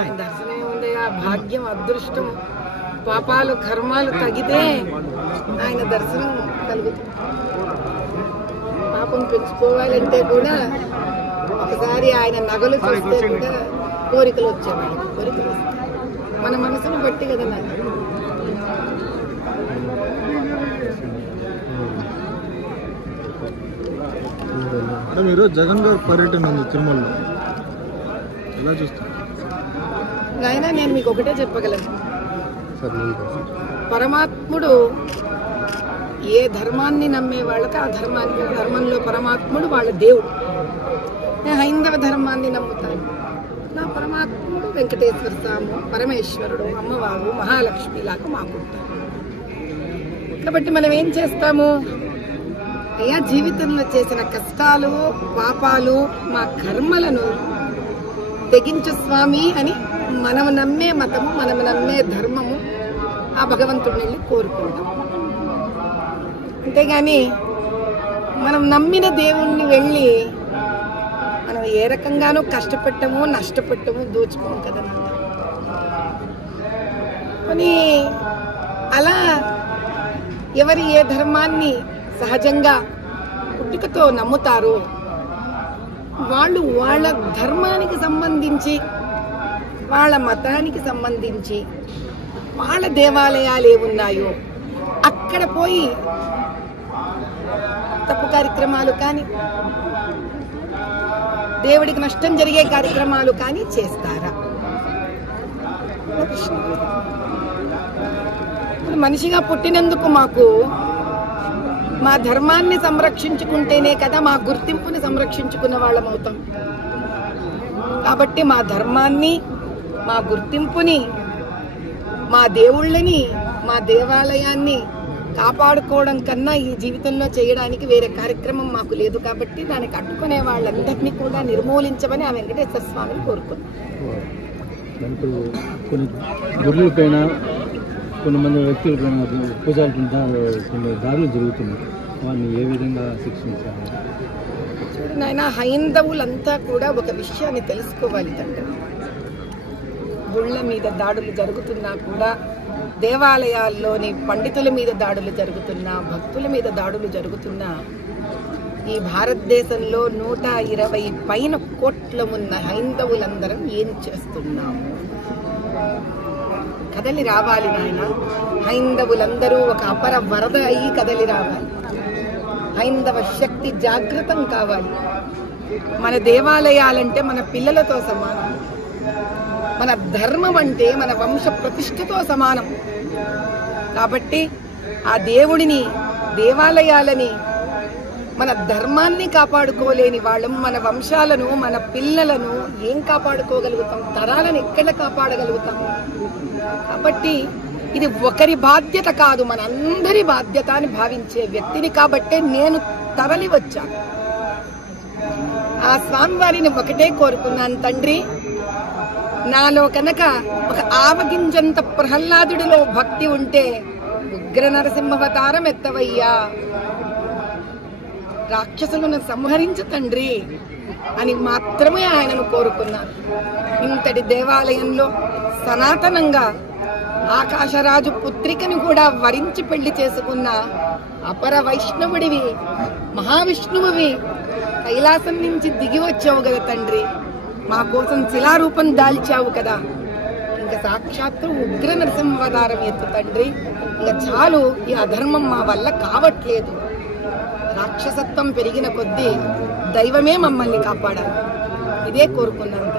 ఆయన దర్శనం ఉంది. ఆ భాగ్యం, అదృష్టం, పాపాలు కర్మాలు తగితే ఆయన దర్శనం కలుగుతుంది. పాపం పెంచుకోవాలంటే కూడా ఒకసారి ఆయన నగలు చూస్తే కూడా కోరికలు వచ్చేవాళ్ళు. కోరికలు వస్తాయి మన మనసును బట్టి కదా. మీరు జగన్ గారి పర్యటన ఉంది తిరుమలలో, ఎలా చూస్తారు? అయినా నేను మీకు ఒకటే చెప్పగలను, పరమాత్ముడు ఏ ధర్మాన్ని నమ్మే వాళ్ళకి ఆ ధర్మంలో పరమాత్ముడు వాళ్ళ దేవుడు. నేను హైందవ ధర్మాన్ని నమ్ముతాను. నా పరమాత్ముడు వెంకటేశ్వర స్వామి, పరమేశ్వరుడు, అమ్మవారు, మహాలక్ష్మి లాగా మాకుంటారు. కాబట్టి మనం ఏం చేస్తాము, అయ్యా జీవితంలో చేసిన కష్టాలు, పాపాలు, మా కర్మలను తెగించు స్వామి అని మనం నమ్మే మతము, మనం నమ్మే ధర్మము ఆ భగవంతుడిని కోరుకుంటాం. అంతేగాని మనం నమ్మిన దేవుణ్ణి వెళ్ళి మనం ఏ రకంగానూ కష్టపెట్టము, నష్టపెట్టము, దోచుకోము కదా. కానీ అలా ఎవరు ఏ ధర్మాన్ని సహజంగా పుట్టుకతో నమ్ముతారో వాళ్ళు వాళ్ళ ధర్మానికి సంబంధించి, వాళ్ళ మతానికి సంబంధించి వాళ్ళ దేవాలయాలు ఏమున్నాయో అక్కడ పోయి తప్పు కార్యక్రమాలు కానీ, దేవుడికి నష్టం జరిగే కార్యక్రమాలు కానీ చేస్తారా? మనిషిగా పుట్టినందుకు మాకు మా ధర్మాన్ని సంరక్షించుకుంటేనే కదా మా గుర్తింపుని సంరక్షించుకున్న వాళ్ళం అవుతాం. కాబట్టి మా ధర్మాన్ని, మా గుర్తింపుని, మా దేవుళ్ళని, మా దేవాలయాన్ని కాపాడుకోవడం కన్నా ఈ జీవితంలో చేయడానికి వేరే కార్యక్రమం మాకు లేదు. కాబట్టి దానికి అడ్డుకునే వాళ్ళందరినీ కూడా నిర్మూలించమని ఆ వెంకటేశ్వర స్వామిని కోరుకున్నాం. కొన్ని గురువులపైన, కొంతమంది వ్యక్తులపైన కొన్ని దాడులు జరుగుతున్నాయి, వారిని ఏ విధంగా శిక్షించాలి? చూడు నాయన, హైందవులంతా కూడా ఒక విషయాన్ని తెలుసుకోవాలి తండ్రి. గుళ్ళ మీద దాడులు జరుగుతున్నా కూడా, దేవాలయాల్లోని పండితుల మీద దాడులు జరుగుతున్నా, భక్తుల మీద దాడులు జరుగుతున్నా, ఈ భారతదేశంలో 120 పైన కోట్ల ఉన్న హైందవులందరం ఏం చేస్తున్నాము? కదలి రావాలి నాయన. హైందవులందరూ ఒక అపర వరద అయ్యి కదలి రావాలి. హైందవ శక్తి జాగృతం కావాలి. మన దేవాలయాలంటే మన పిల్లలతో సమానం. మన ధర్మం అంటే మన వంశ ప్రతిష్టతో సమానం. కాబట్టి ఆ దేవుడిని, దేవాలయాలని, మన ధర్మాన్ని కాపాడుకోలేని వాళ్ళం, మన వంశాలను, మన పిల్లలను ఏం కాపాడుకోగలుగుతాం? తరాలను ఎక్కడ కాపాడగలుగుతాం? కాబట్టి ఇది ఒకరి బాధ్యత కాదు, మనందరి బాధ్యత అని భావించే వ్యక్తిని. కాబట్టే నేను తరలి వచ్చాను. ఆ స్వామివారిని ఒకటే కోరుకున్నాను, తండ్రి నాలో కనుక ఒక ఆవగింజంత ప్రహ్లాదుడిలో భక్తి ఉంటే ఉగ్ర నరసింహావతారం ఎత్తవయ్యా, రాక్షసులను సంహరించు తండ్రి అని మాత్రమే ఆయనను కోరుకున్నాను. ఇంతటి దేవాలయంలో సనాతనంగా ఆకాశరాజు పుత్రికను కూడా వరించి పెళ్లి చేసుకున్న అపర వైష్ణవుడివి, మహావిష్ణువువి, కైలాసం నుంచి దిగి వచ్చావు కదా తండ్రి, మా కోసం శిలారూపం దాల్చావు కదా. ఇంకా సాక్షాత్తు ఉగ్ర నరసింహావతారం ఎత్తు తండ్రి. ఇంకా చాలు, ఈ అధర్మం మా వల్ల కావట్లేదు. రాక్షసత్వం పెరిగిన కొద్దీ దైవమే మమ్మల్ని కాపాడాలి. ఇదే కోరుకున్నాను.